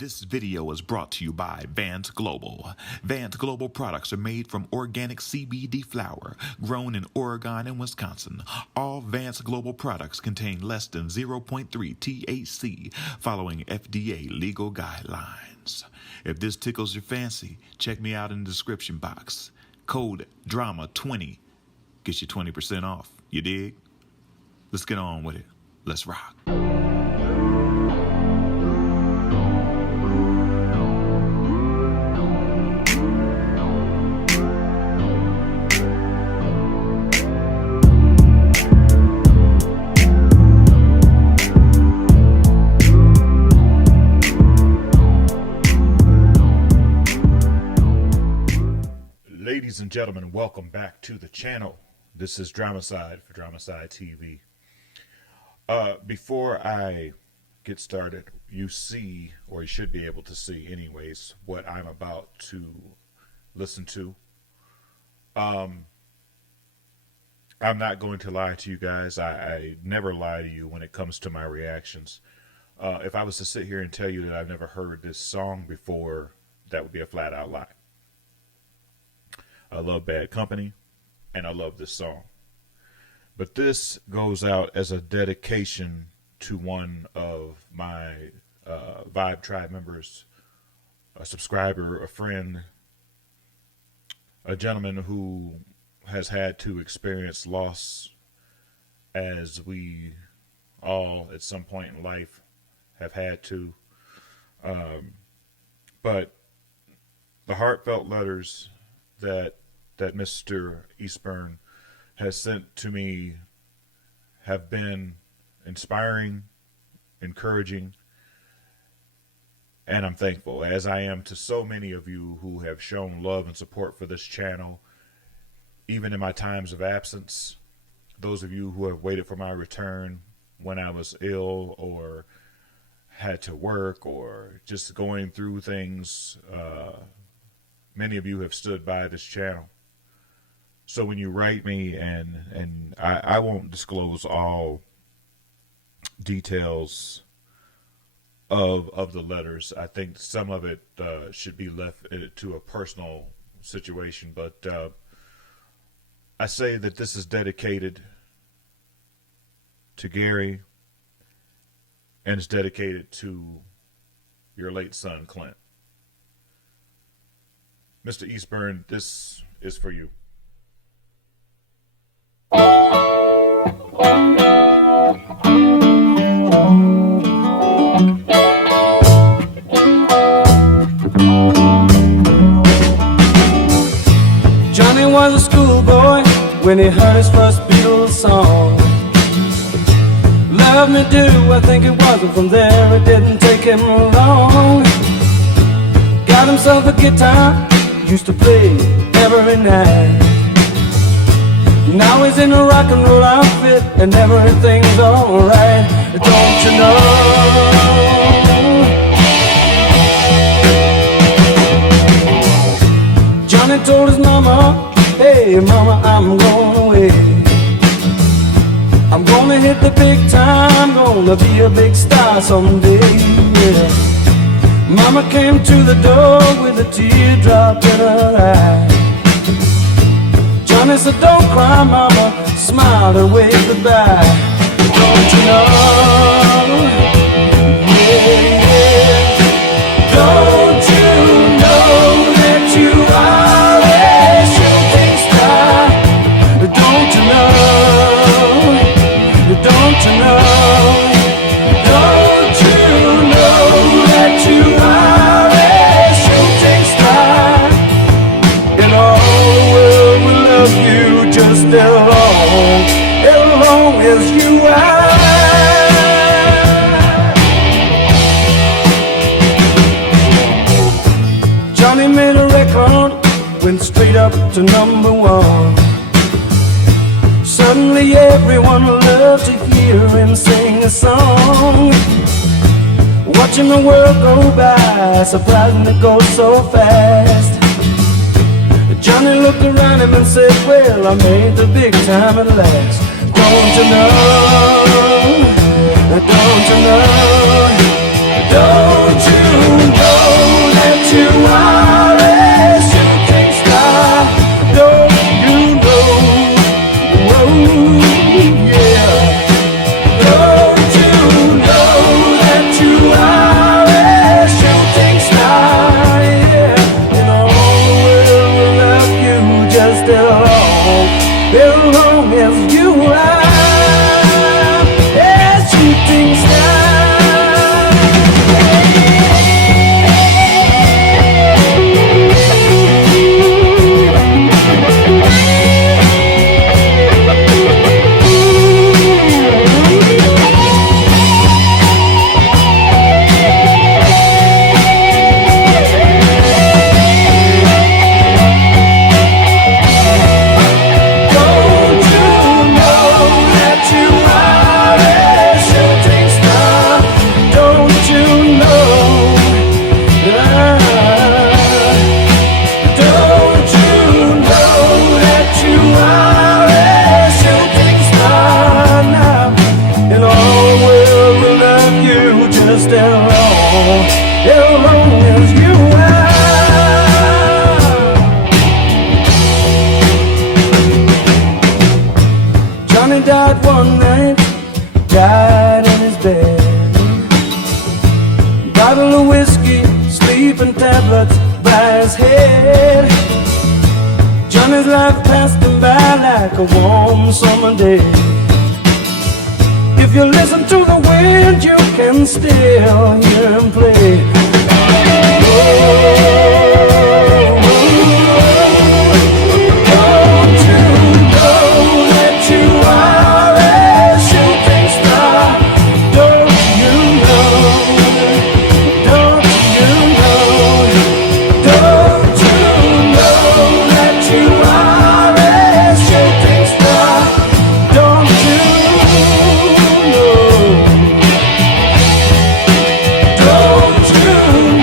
This video is brought to you by Vance Global. Vance Global products are made from organic CBD flower grown in Oregon and Wisconsin. All Vance Global products contain less than 0.3 THC, following FDA legal guidelines. If this tickles your fancy, check me out in the description box. Code DRAMA20 gets you 20% off. You dig? Let's get on with it. Let's rock. Ladies and gentlemen, welcome back to the channel. This is DramaSydE for DramaSydE TV. Before I get started, you see, or you should be able to see anyways, what I'm about to listen to. I'm not going to lie to you guys. I never lie to you when it comes to my reactions. If I was to sit here and tell you that I've never heard this song before, that would be a flat out lie. I love Bad Company, and I love this song. But this goes out as a dedication to one of my Vibe Tribe members, a subscriber, a friend, a gentleman who has had to experience loss, as we all at some point in life have had to. But the heartfelt letters that Mr. Eastburn has sent to me have been inspiring, encouraging, and I'm thankful, as I am to so many of you who have shown love and support for this channel, even in my times of absence. Those of you who have waited for my return when I was ill or had to work or just going through things, many of you have stood by this channel. So when you write me, and I won't disclose all details of the letters. I think some of it should be left to a personal situation. But I say that this is dedicated to Gary, and it's dedicated to your late son, Clint. Mr. Eastburn, this is for you. Johnny was a schoolboy when he heard his first Beatles song. Love Me Do, I think it was, and from there it didn't take him long. Got himself a guitar, used to play every night. Now he's in a rock and roll outfit and everything's alright. Don't you know? Johnny told his mama, hey mama, I'm going away. I'm gonna hit the big time, gonna be a big star someday, yeah. Mama came to the door with a teardrop in her eye. Johnny said, don't cry, mama, smile and wave goodbye. Don't you know? Yeah, yeah. Don't you know that you are a shooting star? Don't you know? Don't you know? Don't you know that you are a shooting star? In all the world will love you just as long as you are. Johnny made a record, went straight up to #1. Suddenly everyone loved to hear him sing a song. Watching the world go by, surprising it goes so fast. Johnny looked around him and said, well, I made the big time at last. Don't you know? Don't you know? Don't you know? as long as you are. Johnny died one night, died in his bed. Bottle of whiskey, sleeping tablets by his head. Johnny's life passed him by like a warm summer day. If you listen to the wind, you can still hear him play. Don't you know that you are a shooting star? Don't you know? Don't you know? Don't you know that you are a shooting star? Don't you know? Don't you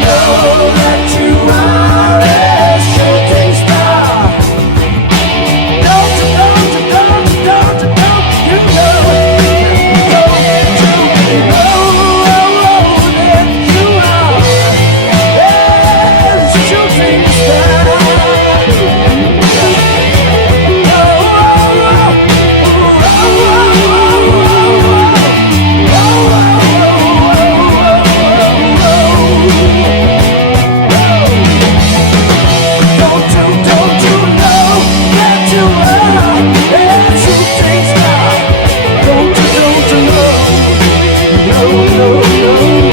know that you are a shooting star? Don't you, don't you, don't you, don't you, don't you know? Don't you know that you are a shooting star? Don't you know that you are a shooting star? Don't you know? No, no, no, no.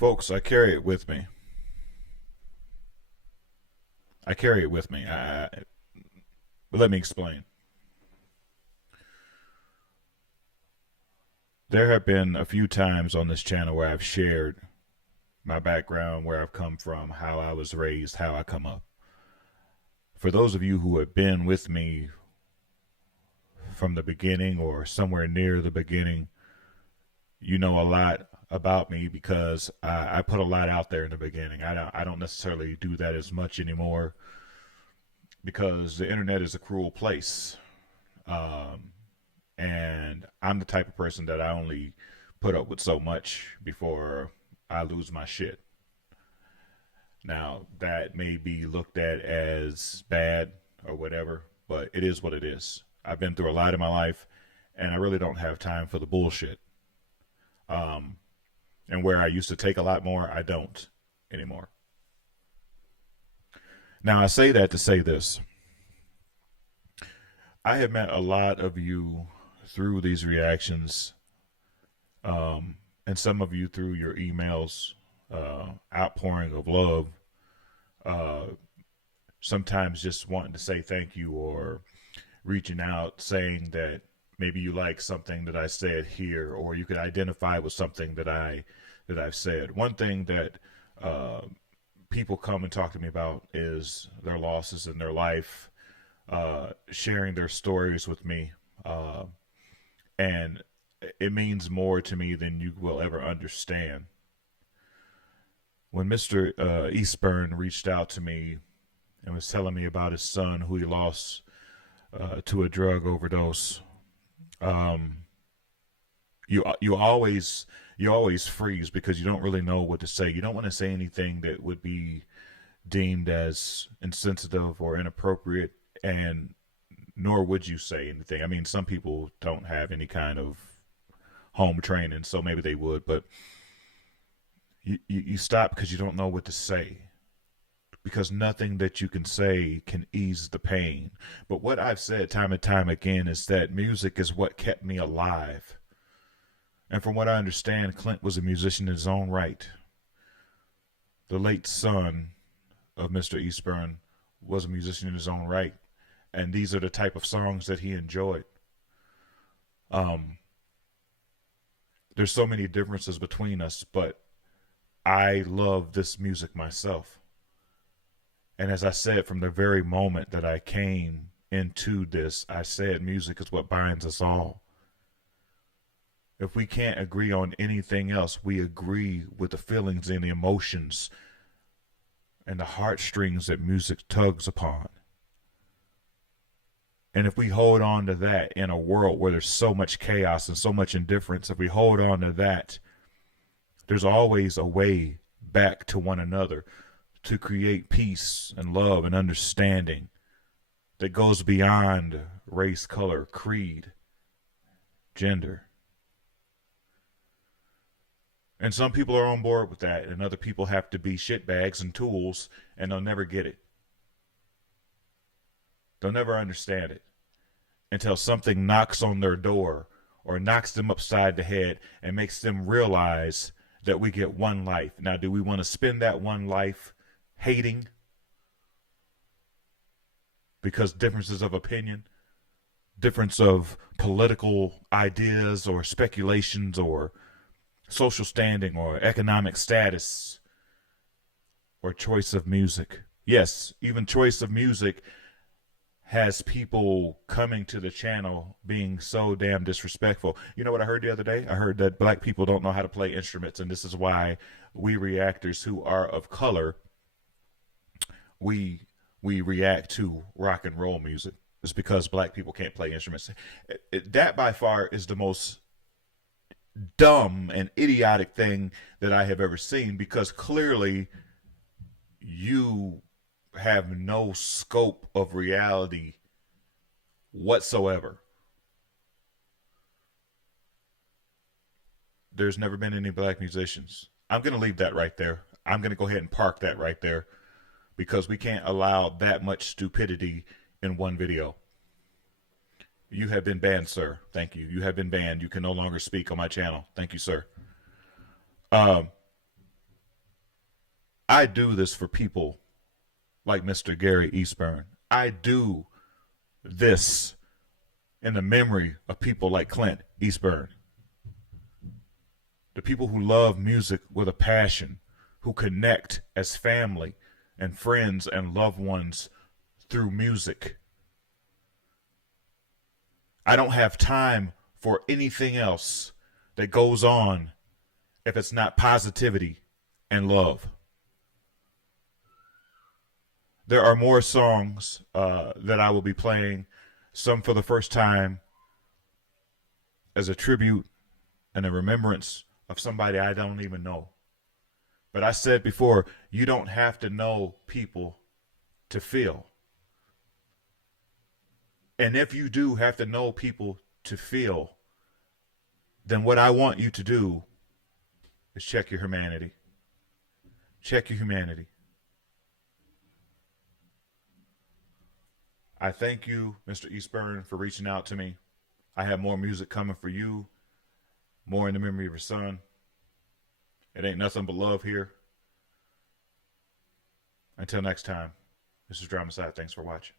Folks, I carry it with me. But let me explain. There have been a few times on this channel where I've shared my background, where I've come from, how I was raised, how I come up. For those of you who have been with me from the beginning or somewhere near the beginning, you know a lot about me because I put a lot out there in the beginning. I don't necessarily do that as much anymore because the internet is a cruel place. And I'm the type of person that I only put up with so much before I lose my shit. Now, that may be looked at as bad or whatever, but it is what it is. I've been through a lot in my life, and I really don't have time for the bullshit. And where I used to take a lot more, I don't anymore. Now, I say that to say this. I have met a lot of you through these reactions, and some of you through your emails, outpouring of love, sometimes just wanting to say thank you or reaching out saying that maybe you like something that I said here, or you could identify with something that I've said. One thing that people come and talk to me about is their losses in their life, sharing their stories with me, and it means more to me than you will ever understand. When Mr. Eastburn reached out to me and was telling me about his son who he lost to a drug overdose, you always freeze because you don't really know what to say. You don't want to say anything that would be deemed as insensitive or inappropriate, and nor would you say anything. I mean, some people don't have any kind of home training, so maybe they would, but you stop because you don't know what to say, because nothing that you can say can ease the pain. But what I've said time and time again is that music is what kept me alive. And from what I understand, Clint was a musician in his own right. The late son of Mr. Eastburn was a musician in his own right. And these are the type of songs that he enjoyed. There's so many differences between us, but I love this music myself. And as I said, from the very moment that I came into this, I said music is what binds us all. If we can't agree on anything else, we agree with the feelings and the emotions and the heartstrings that music tugs upon. And if we hold on to that in a world where there's so much chaos and so much indifference, if we hold on to that, there's always a way back to one another to create peace and love and understanding that goes beyond race, color, creed, gender. And some people are on board with that, and other people have to be shitbags and tools, and they'll never get it. They'll never understand it until something knocks on their door or knocks them upside the head and makes them realize that we get one life. Now, do we want to spend that one life hating because differences of opinion, difference of political ideas or speculations or social standing or economic status or choice of music? Yes, even choice of music has people coming to the channel being so damn disrespectful. You know what I heard the other day? I heard that black people don't know how to play instruments, and this is why we reactors who are of color, we react to rock and roll music. It's because black people can't play instruments. That by far is the most dumb and idiotic thing that I have ever seen, because clearly you have no scope of reality whatsoever. There's never been any black musicians. I'm going to leave that right there. I'm going to go ahead and park that right there, because we can't allow that much stupidity in one video. You have been banned, sir. Thank you. You have been banned. You can no longer speak on my channel. Thank you, sir. I do this for people like Mr. Gary Eastburn. I do this in the memory of people like Clint Eastburn. The people who love music with a passion, who connect as family and friends and loved ones through music. I don't have time for anything else that goes on if it's not positivity and love. There are more songs that I will be playing, some for the first time as a tribute and a remembrance of somebody I don't even know. But I said before, you don't have to know people to feel. And if you do have to know people to feel, then what I want you to do is check your humanity. Check your humanity. I thank you, Mr. Eastburn, for reaching out to me. I have more music coming for you, more in the memory of your son. It ain't nothing but love here. Until next time, this is DramaSydE. Thanks for watching.